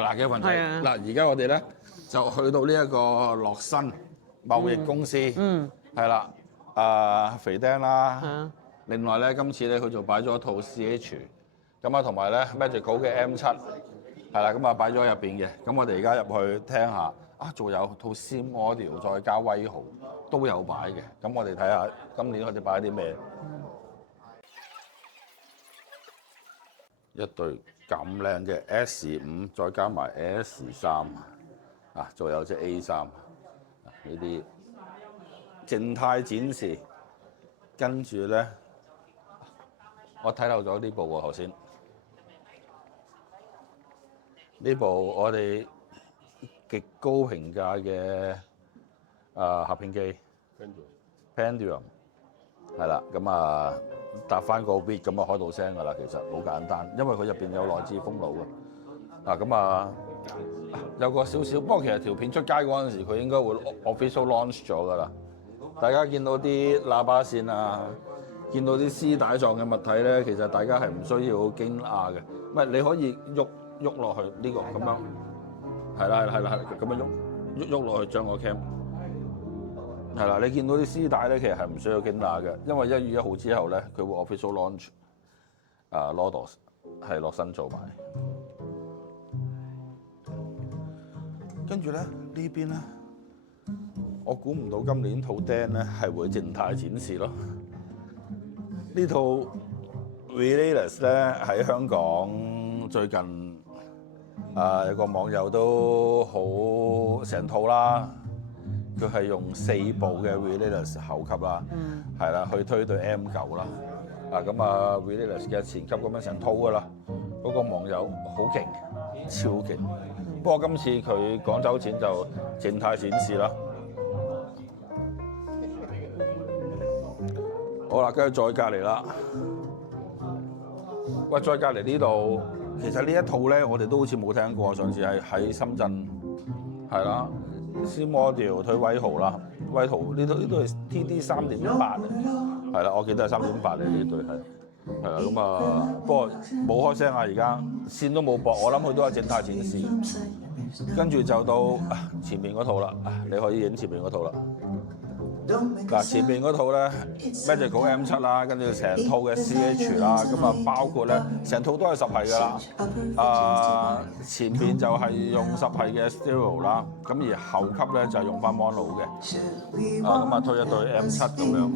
嗱嘅問題。係啊嗱，而家我哋咧就去到呢一個樂新貿易公司，係啦，肥釘啦。係啊，另外咧，今次咧佢就擺咗一套 CH，咁啊同埋咧 Magical 嘅 M7，係啦，咁啊擺咗喺入邊嘅。咁我哋而家入去聽下，仲有套 Sim Audio 再加威豪都有擺嘅。咁我哋睇下今年佢哋擺啲咩？一對咁靚嘅 S5，再加埋 S3，仲有隻 A3，呢啲靜態展示。跟住咧，我睇漏咗呢部喎頭先。呢部我哋極高評價嘅合片機 Pendulum， 係啦，咁搭翻個 beat 咁開到聲㗎啦，其實好簡單，因為佢入邊有內置風爐嘅。有個少少，不過其實條片出街嗰陣時，佢應該會 official launch 咗㗎啦。大家見到啲喇叭線見到啲絲帶狀嘅物體咧，其實大家係唔需要驚訝嘅，唔係你可以喐落去呢個咁樣，係啦，咁樣喐落去將個 cam， 係啦，你見到啲絲帶咧，其實係唔需要驚訝嘅，因為1月1號之後咧，佢會 official launch Lodos 係樂新做埋，跟住咧呢邊咧，我估唔到今年套釘咧係會靜態展示咯。呢套 Relayless 咧喺香港最近有個網友都好成套啦，佢係用4部嘅 Relayless 後級啦，係啦，去推對 M9 啦。Relayless 嘅前級咁樣成套噶啦，嗰個網友好勁，超勁。不過今次佢廣州展就靜態展示啦。好啦，跟住再隔離啦。喂，再隔離呢度，其實呢一套咧，我哋都好似冇聽過。上次係喺深圳，係啦 ，Sim Audio 推威豪啦，威豪呢度係 TD 3.8，係啦，我記得係3.8嚟呢對係啦，不過冇開聲啊，而家線都冇駁，我諗佢都係靜態展示。跟住就到前面嗰套啦，你可以影前面嗰套啦。前面嗰套咧 Magical M7 啦，跟住成套嘅 CH 啦，包括咧成套都係10系㗎啦。前面就係用10系嘅 Stereo 啦，咁而後級咧就係用翻 Mono 嘅。推一對 M7 咁樣。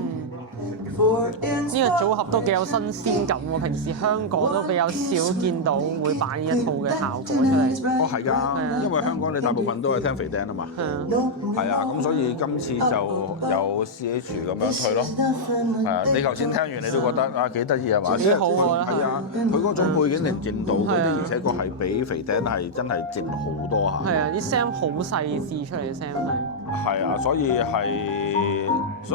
呢個組合都幾有新鮮感喎，平時香港都比較少見到會擺呢一套嘅效果出嚟。係㗎，因為香港你大部分都係聽肥釘啊嘛。係啊，咁所以今次就有 CH 咁樣推咯。係啊，你頭先聽完你都覺得幾得意係嘛？幾好喎！係啊，佢嗰種背景寧靜度，而且確係比肥釘係真係靜好多下。係啊，啲聲好細緻出嚟嘅聲係。係啊，所以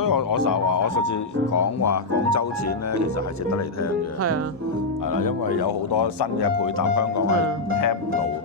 我就話，我上次講話廣州展咧，其實係值得嚟聽嘅。係啊，係啦，因為有好多新嘅配搭，香港係聽唔到嘅。